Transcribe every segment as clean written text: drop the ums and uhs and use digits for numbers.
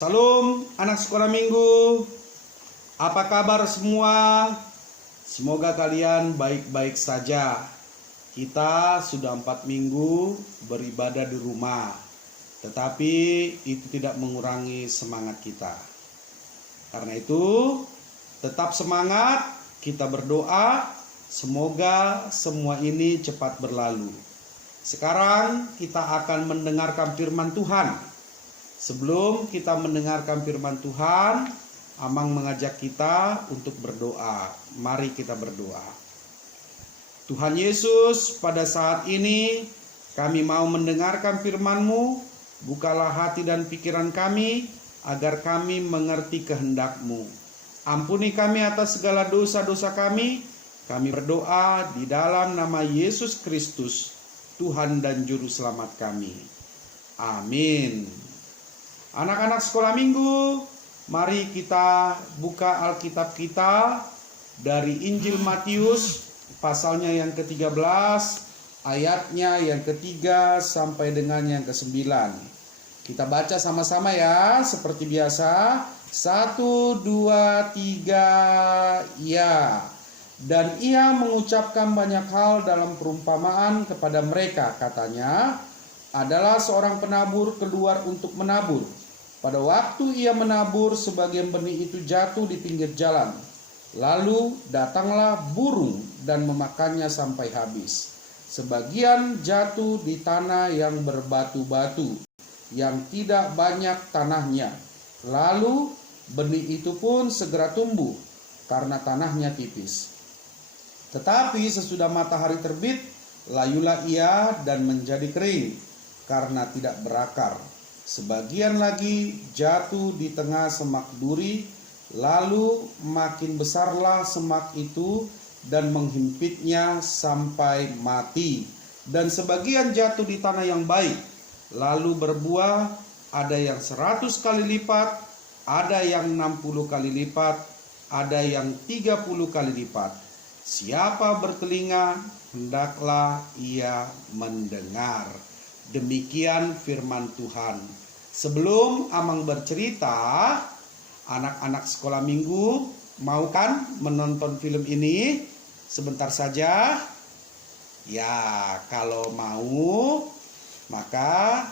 Salam anak sekolah minggu, apa kabar semua? Semoga kalian baik-baik saja. Kita sudah 4 minggu beribadah di rumah, tetapi itu tidak mengurangi semangat kita. Karena itu tetap semangat, kita berdoa semoga semua ini cepat berlalu. Sekarang kita akan mendengarkan firman Tuhan. Sebelum kita mendengarkan firman Tuhan, Amang mengajak kita untuk berdoa. Mari kita berdoa. Tuhan Yesus, pada saat ini kami mau mendengarkan firman-Mu. Bukalah hati dan pikiran kami agar kami mengerti kehendak-Mu. Ampuni kami atas segala dosa-dosa kami. Kami berdoa di dalam nama Yesus Kristus, Tuhan dan Juru Selamat kami. Amin. Anak-anak sekolah minggu, mari kita buka Alkitab kita dari Injil Matius, pasalnya yang ke-13, ayatnya yang ke-3 sampai dengan yang ke-9. Kita baca sama-sama ya, seperti biasa. 1, 2, 3, ya. Dan ia mengucapkan banyak hal dalam perumpamaan kepada mereka, katanya, adalah seorang penabur keluar untuk menabur. Pada waktu ia menabur, sebagian benih itu jatuh di pinggir jalan. Lalu datanglah burung dan memakannya sampai habis. Sebagian jatuh di tanah yang berbatu-batu, yang tidak banyak tanahnya. Lalu benih itu pun segera tumbuh, karena tanahnya tipis. Tetapi sesudah matahari terbit, layulah ia dan menjadi kering, karena tidak berakar. Sebagian lagi jatuh di tengah semak duri, Lalu makin besarlah semak itu dan menghimpitnya sampai mati. Dan sebagian jatuh di tanah yang baik, lalu berbuah, ada yang 100 kali lipat, ada yang 60 kali lipat, ada yang 30 kali lipat. Siapa bertelinga, hendaklah ia mendengar. Demikian firman Tuhan. Sebelum Amang bercerita, anak-anak sekolah minggu mau kan menonton film ini? Sebentar saja. Ya, kalau mau, maka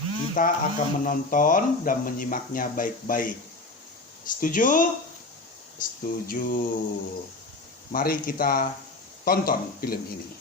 kita akan menonton dan menyimaknya baik-baik. Setuju? Setuju. Mari kita tonton film ini.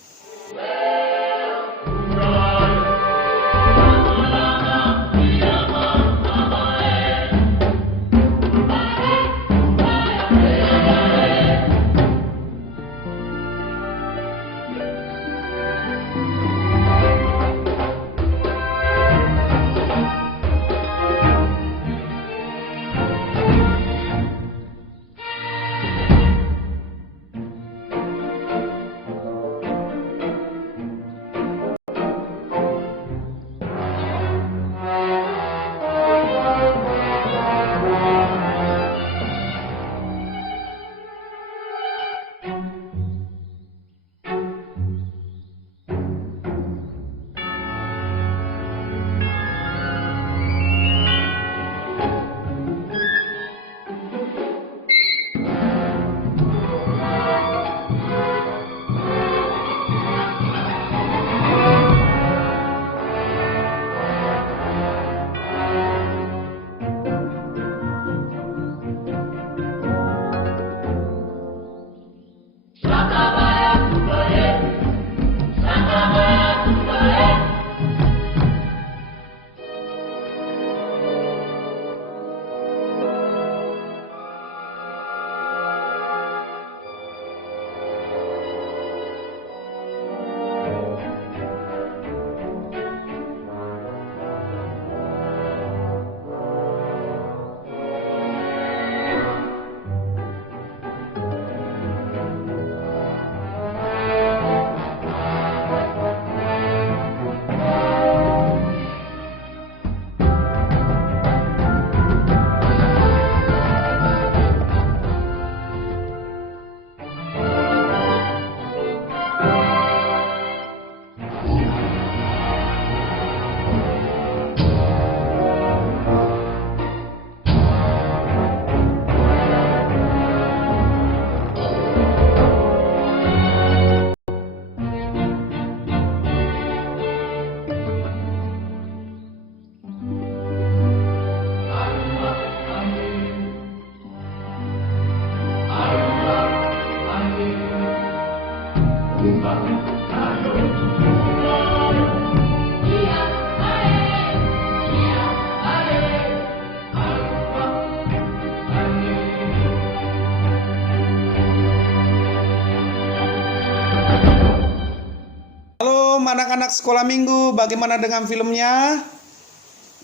Anak-anak sekolah minggu, bagaimana dengan filmnya?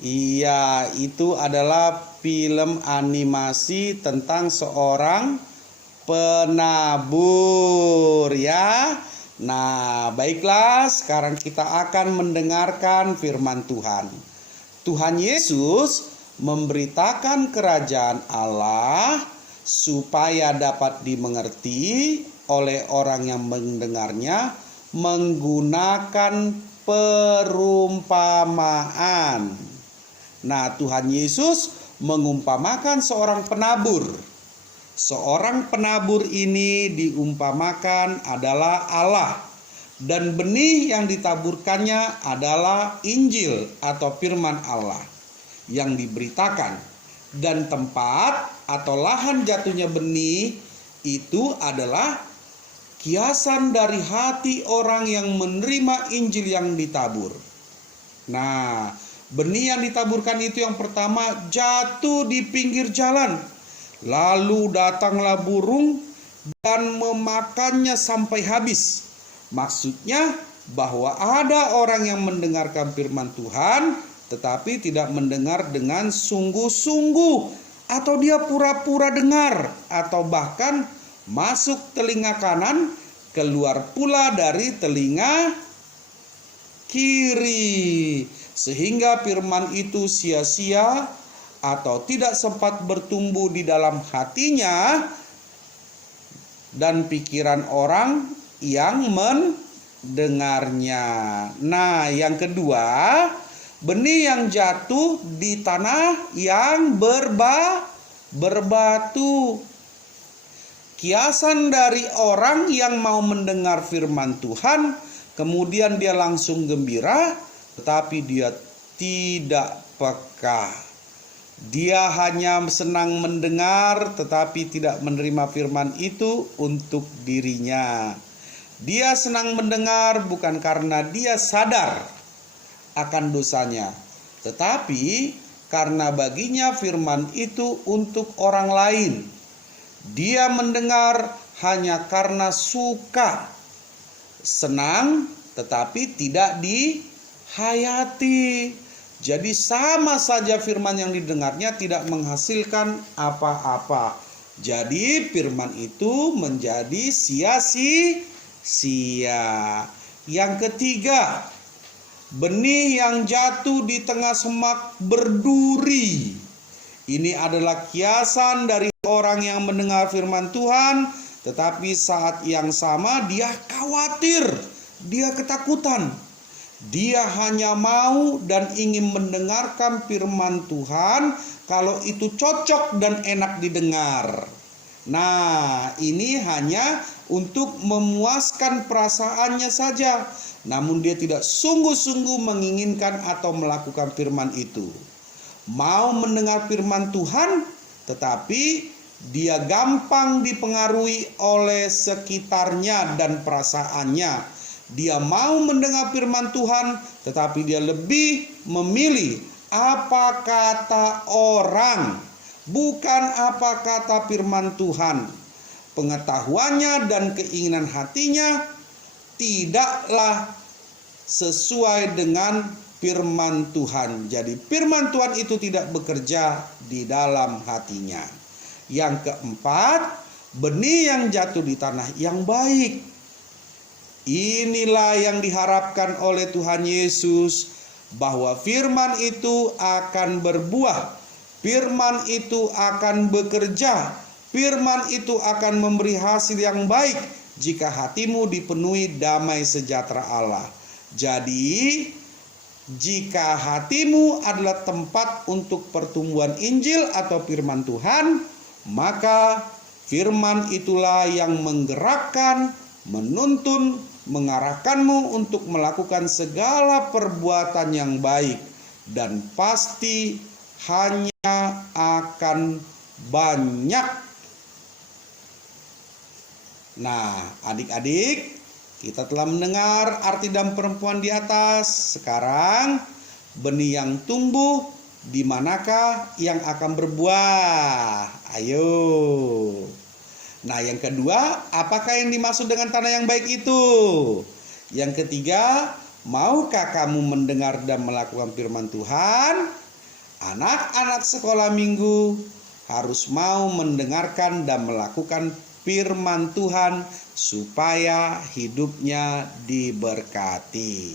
Iya, itu adalah film animasi tentang seorang penabur ya. Nah, baiklah, sekarang kita akan mendengarkan firman Tuhan. Tuhan Yesus memberitakan kerajaan Allah supaya dapat dimengerti oleh orang yang mendengarnya menggunakan perumpamaan. Nah, Tuhan Yesus mengumpamakan seorang penabur. Seorang penabur ini diumpamakan adalah Allah, dan benih yang ditaburkannya adalah Injil atau firman Allah yang diberitakan, dan tempat atau lahan jatuhnya benih itu adalah kiasan dari hati orang yang menerima Injil yang ditabur. Nah, benih yang ditaburkan itu yang pertama jatuh di pinggir jalan. Lalu datanglah burung dan memakannya sampai habis. Maksudnya bahwa ada orang yang mendengarkan firman Tuhan tetapi tidak mendengar dengan sungguh-sungguh atau dia pura-pura dengar, atau bahkan masuk telinga kanan, keluar pula dari telinga kiri, sehingga firman itu sia-sia atau tidak sempat bertumbuh di dalam hatinya dan pikiran orang yang mendengarnya. Nah, yang kedua, benih yang jatuh di tanah yang berbatu. Kiasan dari orang yang mau mendengar firman Tuhan, kemudian dia langsung gembira, tetapi dia tidak peka. Dia hanya senang mendengar, tetapi tidak menerima firman itu untuk dirinya. Dia senang mendengar bukan karena dia sadar akan dosanya, tetapi karena baginya firman itu untuk orang lain. Dia mendengar hanya karena suka, senang, tetapi tidak dihayati. Jadi sama saja firman yang didengarnya tidak menghasilkan apa-apa. Jadi firman itu menjadi sia-sia. Yang ketiga, benih yang jatuh di tengah semak berduri. Ini adalah kiasan dari orang yang mendengar firman Tuhan, tetapi saat yang sama dia khawatir, dia ketakutan. Dia hanya mau dan ingin mendengarkan firman Tuhan kalau itu cocok dan enak didengar. Nah, ini hanya untuk memuaskan perasaannya saja, namun dia tidak sungguh-sungguh menginginkan atau melakukan firman itu. Mau mendengar firman Tuhan, tetapi dia gampang dipengaruhi oleh sekitarnya dan perasaannya. Dia mau mendengar firman Tuhan, tetapi dia lebih memilih apa kata orang, bukan apa kata firman Tuhan. Pengetahuannya dan keinginan hatinya tidaklah sesuai dengan firman Tuhan. Jadi firman Tuhan itu tidak bekerja di dalam hatinya. Yang keempat, benih yang jatuh di tanah yang baik. Inilah yang diharapkan oleh Tuhan Yesus, bahwa firman itu akan berbuah, firman itu akan bekerja, firman itu akan memberi hasil yang baik jika hatimu dipenuhi damai sejahtera Allah. Jadi, jika hatimu adalah tempat untuk pertumbuhan Injil atau firman Tuhan, maka firman itulah yang menggerakkan, menuntun, mengarahkanmu untuk melakukan segala perbuatan yang baik, dan pasti hanya akan banyak. Nah, adik-adik, kita telah mendengar arti dan perempuan di atas. Sekarang, benih yang tumbuh, di manakah yang akan berbuah? Ayo. Nah, yang kedua, apakah yang dimaksud dengan tanah yang baik itu? Yang ketiga, maukah kamu mendengar dan melakukan firman Tuhan? Anak-anak sekolah minggu harus mau mendengarkan dan melakukan firman Tuhan supaya hidupnya diberkati.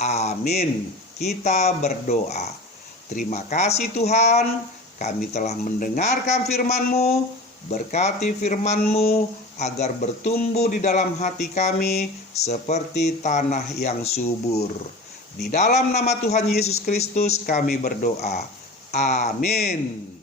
Amin. Kita berdoa. Terima kasih Tuhan, kami telah mendengarkan firman-Mu. Berkati firman-Mu agar bertumbuh di dalam hati kami seperti tanah yang subur. Di dalam nama Tuhan Yesus Kristus kami berdoa. Amin.